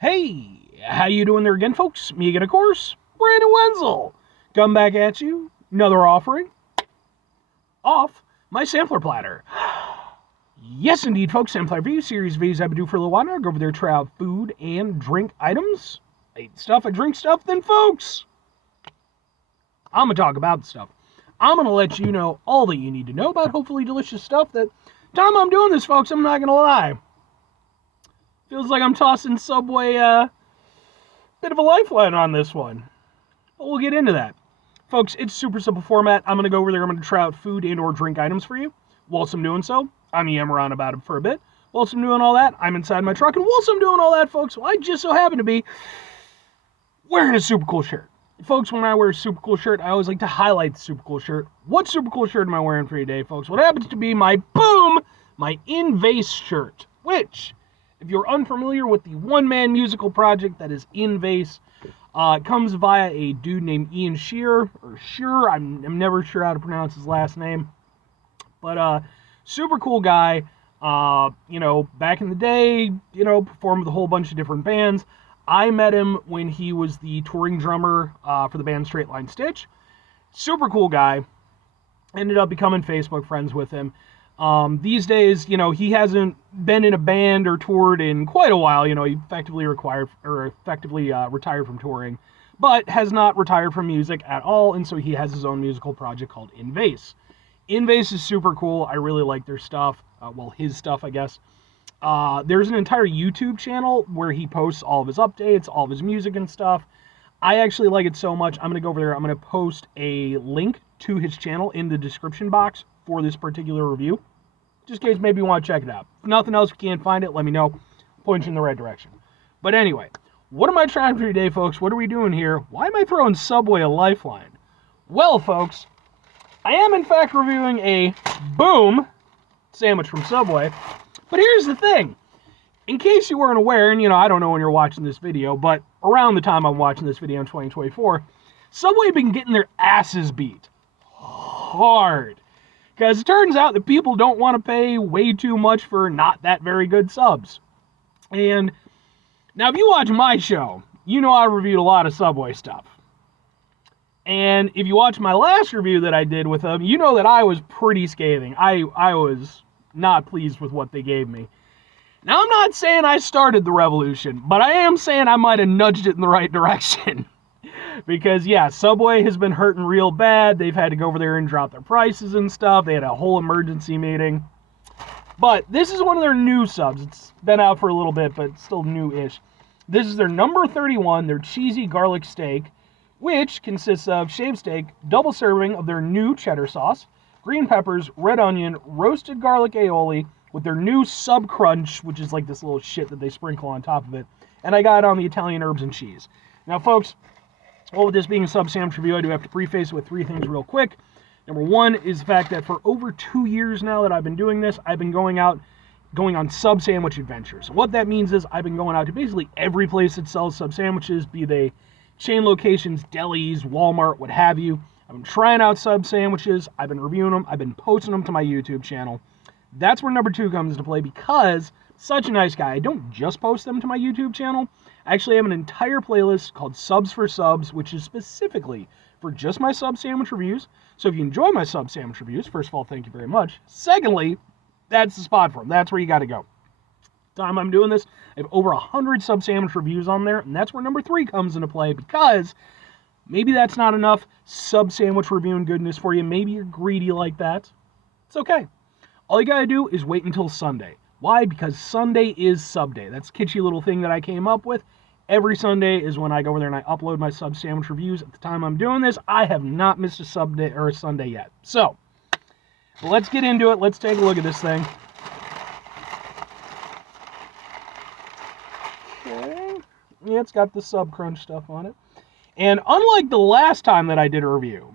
Hey, how you doing there again, folks? Me again, of course, Brandon Wenzel. Come back at you, another offering off my sampler platter. Yes, indeed, folks, sampler review series videos I've been doing for a little while now. Go over there, try out food and drink items. I eat stuff, I drink stuff, then, folks, I'm gonna talk about the stuff. I'm gonna let you know all that you need to know about hopefully delicious stuff. That time I'm doing this, folks, I'm not gonna lie. Feels like I'm tossing Subway bit of a lifeline on this one. But we'll get into that. Folks, it's super simple format. I'm going to go over there. I'm going to try out food and or drink items for you. Whilst I'm doing so, I'm yammering on about it for a bit. Whilst I'm doing all that, I'm inside my truck. And whilst I'm doing all that, folks, well, I just so happen to be wearing a super cool shirt. Folks, when I wear a super cool shirt, I always like to highlight the super cool shirt. What super cool shirt am I wearing for you today, folks? What happens to be my Invase shirt, which, if you're unfamiliar with the one-man musical project that is Invase, it comes via a dude named Ian Shear, or Shear, I'm never sure how to pronounce his last name, but super cool guy. Back in the day, performed with a whole bunch of different bands. I met him when he was the touring drummer for the band Straight Line Stitch. Super cool guy. Ended up becoming Facebook friends with him. These days, he hasn't been in a band or toured in quite a while. He effectively retired from touring, but has not retired from music at all, and so he has his own musical project called Invase. Invase is super cool. I really like their stuff. His stuff, I guess. There's an entire YouTube channel where he posts all of his updates, all of his music and stuff. I actually like it so much, I'm going to go over there. I'm going to post a link to his channel in the description box for this particular review, just in case maybe you want to check it out. If nothing else, if you can't find it, let me know. Point you in the right direction. But anyway, what am I trying for today, folks? What are we doing here? Why am I throwing Subway a lifeline? Well, folks, I am in fact reviewing a boom sandwich from Subway. But here's the thing. In case you weren't aware, and I don't know when you're watching this video, but around the time I'm watching this video in 2024, Subway have been getting their asses beat hard. Because it turns out that people don't want to pay way too much for not that very good subs. And now if you watch my show, you know I reviewed a lot of Subway stuff. And if you watch my last review that I did with them, you know that I was pretty scathing. I was not pleased with what they gave me. Now, I'm not saying I started the revolution, but I am saying I might have nudged it in the right direction. Because, yeah, Subway has been hurting real bad. They've had to go over there and drop their prices and stuff. They had a whole emergency meeting. But this is one of their new subs. It's been out for a little bit, but still new-ish. This is their number 31, their cheesy garlic steak, which consists of shaved steak, double serving of their new cheddar sauce, green peppers, red onion, roasted garlic aioli, with their new sub crunch, which is like this little shit that they sprinkle on top of it. And I got it on the Italian herbs and cheese. Now, folks, with this being a sub sandwich review, I do have to preface it with three things real quick. Number one is the fact that for over 2 years now that I've been doing this, I've been going on sub sandwich adventures. And what that means is I've been going out to basically every place that sells sub sandwiches, be they chain locations, delis, Walmart, what have you. I've been trying out sub sandwiches. I've been reviewing them. I've been posting them to my YouTube channel. That's where number two comes into play, because such a nice guy. I don't just post them to my YouTube channel. I actually have an entire playlist called Subs for Subs, which is specifically for just my sub sandwich reviews. So if you enjoy my sub sandwich reviews, first of all, thank you very much. Secondly, that's the spot for them. That's where you got to go. Time I'm doing this, I have over 100 sub sandwich reviews on there, and that's where number three comes into play, because maybe that's not enough sub sandwich reviewing goodness for you. Maybe you're greedy like that. It's okay. All you got to do is wait until Sunday. Why? Because Sunday is SUBday. That's a kitschy little thing that I came up with. Every Sunday is when I go over there and I upload my sub sandwich reviews. At the time I'm doing this, I have not missed a SUBday or a Sunday yet. So, let's get into it. Let's take a look at this thing. Okay. Yeah, it's got the sub crunch stuff on it. And unlike the last time that I did a review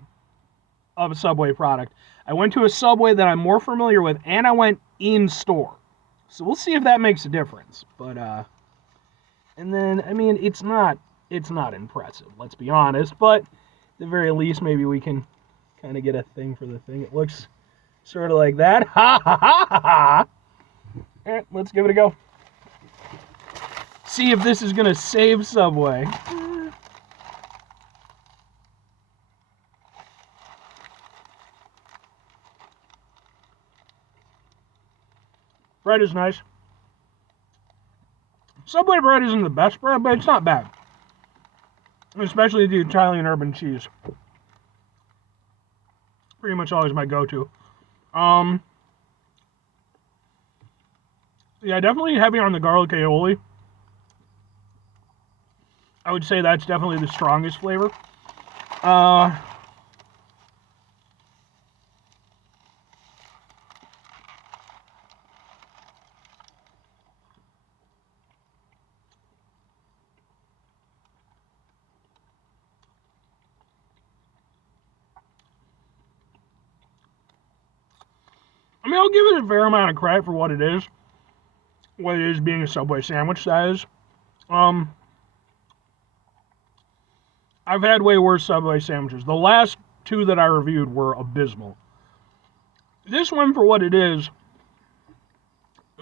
of a Subway product, I went to a Subway that I'm more familiar with, and I went in store. So we'll see if that makes a difference. But, and then, I mean, it's not impressive, let's be honest. But, at the very least, maybe we can kind of get a thing for the thing. It looks sort of like that. Ha, ha, ha, ha, ha. All right, let's give it a go. see if this is going to save Subway. Bread is nice. Subway bread isn't the best bread, but it's not bad. Especially the Italian urban cheese. Pretty much always my go-to. Yeah, definitely heavy on the garlic aioli. I would say that's definitely the strongest flavor. I mean, I'll give it a fair amount of credit for what it is. What it is being a Subway sandwich, that is. I've had way worse Subway sandwiches. The last two that I reviewed were abysmal. This one, for what it is,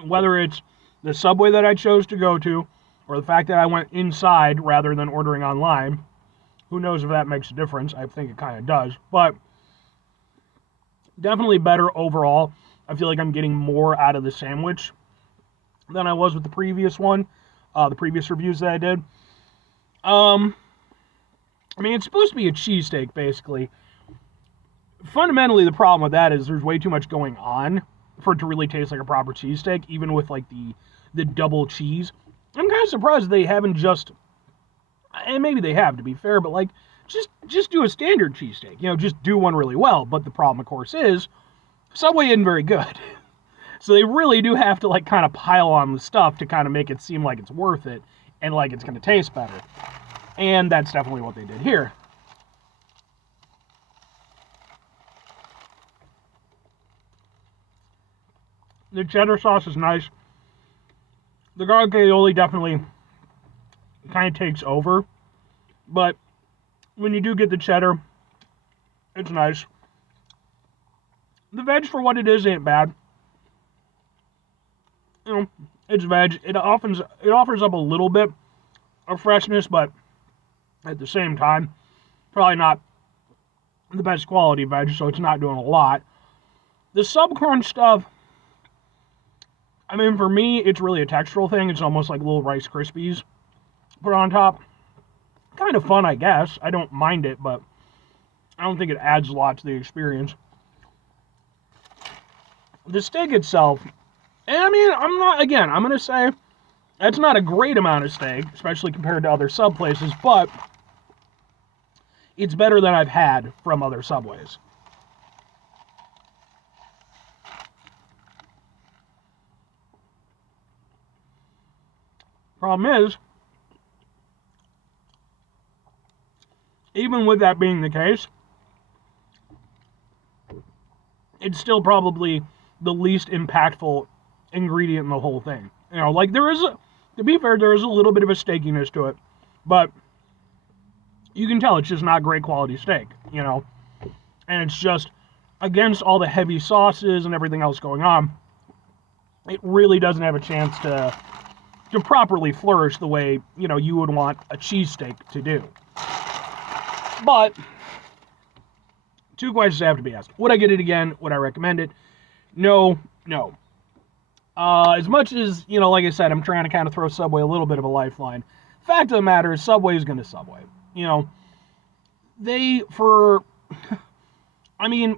whether it's the Subway that I chose to go to, or the fact that I went inside rather than ordering online, who knows if that makes a difference. I think it kind of does. But definitely better overall. I feel like I'm getting more out of the sandwich than I was with the previous one, the previous reviews that I did. I mean, it's supposed to be a cheesesteak, basically. Fundamentally, the problem with that is there's way too much going on for it to really taste like a proper cheesesteak, even with, like, the double cheese. I'm kind of surprised they haven't just, and maybe they have, to be fair, but, like, just do a standard cheesesteak. You know, just do one really well. But the problem, of course, is Subway isn't very good. So they really do have to, like, kind of pile on the stuff to kind of make it seem like it's worth it and like it's going to taste better. And that's definitely what they did here. The cheddar sauce is nice. The garlic aioli definitely kind of takes over. But when you do get the cheddar, it's nice. The veg, for what it is, ain't bad. You know, it's veg. It offers up a little bit of freshness, but at the same time, probably not the best quality veg, so it's not doing a lot. The sub crunch stuff, I mean, for me, it's really a textural thing. It's almost like little Rice Krispies put on top. Kind of fun, I guess. I don't mind it, but I don't think it adds a lot to the experience. The steak itself, and I mean, I'm going to say, that's not a great amount of steak, especially compared to other sub places, but it's better than I've had from other Subways. Problem is, even with that being the case, it's still probably the least impactful ingredient in the whole thing. You know, like, to be fair, there is a little bit of a steakiness to it, but you can tell it's just not great quality steak, you know, and it's just, against all the heavy sauces and everything else going on, it really doesn't have a chance to properly flourish the way, you know, you would want a cheesesteak to do. But two questions have to be asked. Would I get it again? Would I recommend it? No. As much as, you know, like I said, I'm trying to kind of throw Subway a little bit of a lifeline. Fact of the matter is, Subway is going to Subway. You know, I mean,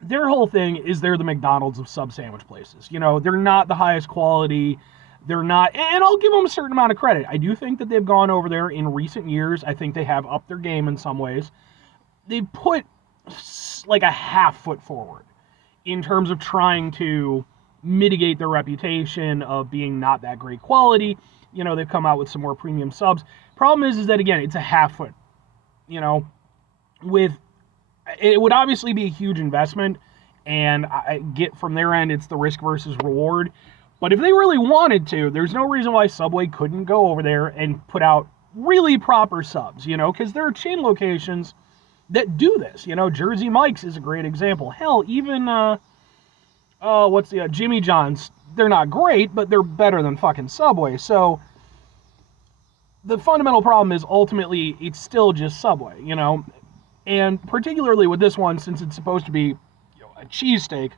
their whole thing is they're the McDonald's of sub sandwich places. You know, they're not the highest quality. They're not, and I'll give them a certain amount of credit. I do think that they've gone over there in recent years. I think they have upped their game in some ways. They've put like a half foot forward in terms of trying to mitigate their reputation of being not that great quality. You know, they've come out with some more premium subs. Problem is that, again, it's a half foot. You know, it would obviously be a huge investment, and I get from their end, it's the risk versus reward. But if they really wanted to, there's no reason why Subway couldn't go over there and put out really proper subs, you know, because there are chain locations that do this. You know, Jersey Mike's is a great example. Hell, even, Jimmy John's, they're not great, but they're better than fucking Subway. So, the fundamental problem is ultimately it's still just Subway, you know? And particularly with this one, since it's supposed to be, you know, a cheesesteak,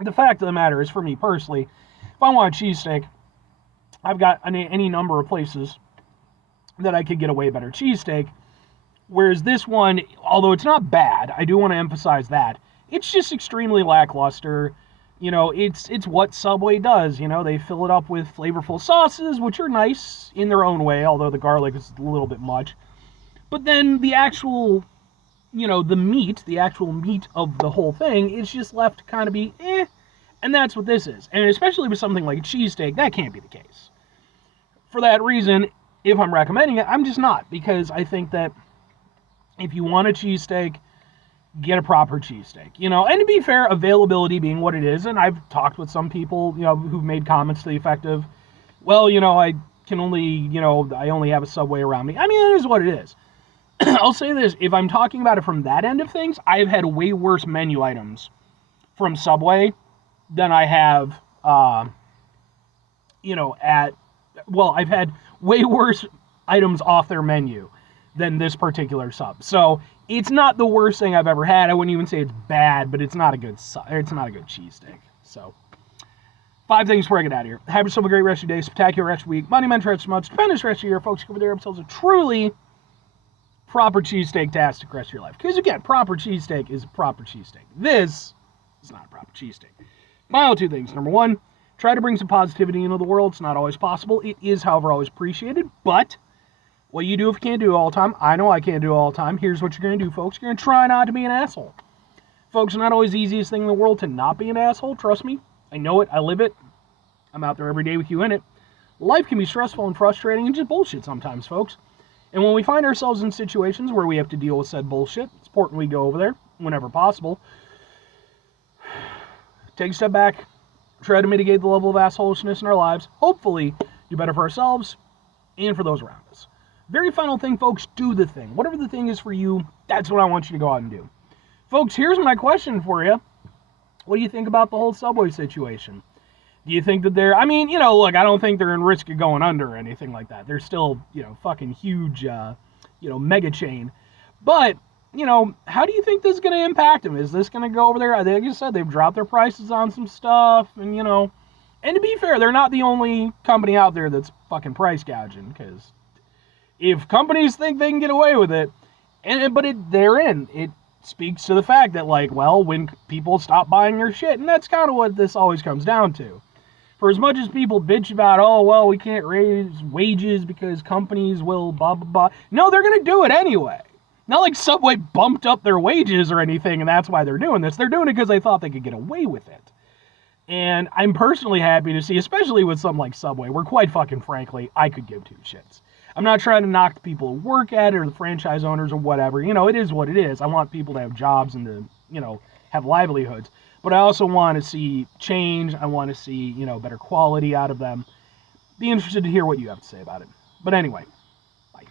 the fact of the matter is, for me personally, if I want a cheesesteak, I've got any number of places that I could get a way better cheesesteak. Whereas this one, although it's not bad, I do want to emphasize that, it's just extremely lackluster. You know, it's what Subway does. You know, they fill it up with flavorful sauces, which are nice in their own way, although the garlic is a little bit much. But then the actual, you know, the actual meat of the whole thing is just left to kind of be eh. And that's what this is. And especially with something like a cheesesteak, that can't be the case. For that reason, if I'm recommending it, I'm just not. Because I think that if you want a cheesesteak, get a proper cheesesteak. You know, and to be fair, availability being what it is, and I've talked with some people, you know, who've made comments to the effect of, well, you know, I only have a Subway around me. I mean, it is what it is. I'll say this, if I'm talking about it from that end of things, I've had way worse menu items from Subway than I have, I've had way worse items off their menu than this particular sub. So it's not the worst thing I've ever had. I wouldn't even say it's bad, but it's not a good cheesesteak. So 5 things before I get out of here. Have yourself a great rest of your day, spectacular rest of your week, monumental rest of your month, tremendous rest of your year, folks. Go over there, have yourselves a truly proper cheesesteak-tastic rest of your life. Because again, proper cheesesteak is a proper cheesesteak. This is not a proper cheesesteak. Final 2 things. Number 1, try to bring some positivity into the world. It's not always possible. It is, however, always appreciated. But what you do if you can't do it all the time, I know I can't do it all the time. Here's what you're going to do, folks. You're going to try not to be an asshole. Folks, it's not always the easiest thing in the world to not be an asshole. Trust me. I know it. I live it. I'm out there every day with you in it. Life can be stressful and frustrating and just bullshit sometimes, folks. And when we find ourselves in situations where we have to deal with said bullshit, it's important we go over there whenever possible. Take a step back. Try to mitigate the level of assholishness in our lives. Hopefully, do better for ourselves and for those around us. Very final thing, folks, do the thing. Whatever the thing is for you, that's what I want you to go out and do. Folks, here's my question for you. What do you think about the whole Subway situation? Do you think that they're, I mean, you know, look, I don't think they're in risk of going under or anything like that. They're still, you know, fucking huge, mega chain. But, you know, how do you think this is going to impact them? Is this going to go over there? Like I said, they've dropped their prices on some stuff, and, you know, and to be fair, they're not the only company out there that's fucking price gouging, because if companies think they can get away with it, it speaks to the fact that, like, well, when people stop buying your shit, and that's kind of what this always comes down to. For as much as people bitch about, oh, well, we can't raise wages because companies will blah, blah, blah. No, they're going to do it anyway. Not like Subway bumped up their wages or anything, and that's why they're doing this. They're doing it because they thought they could get away with it. And I'm personally happy to see, especially with something like Subway, where quite fucking frankly, I could give 2 shits. I'm not trying to knock the people who work at it or the franchise owners or whatever. You know, it is what it is. I want people to have jobs and to, you know, have livelihoods. But I also want to see change. I want to see, you know, better quality out of them. Be interested to hear what you have to say about it. But anyway, bye.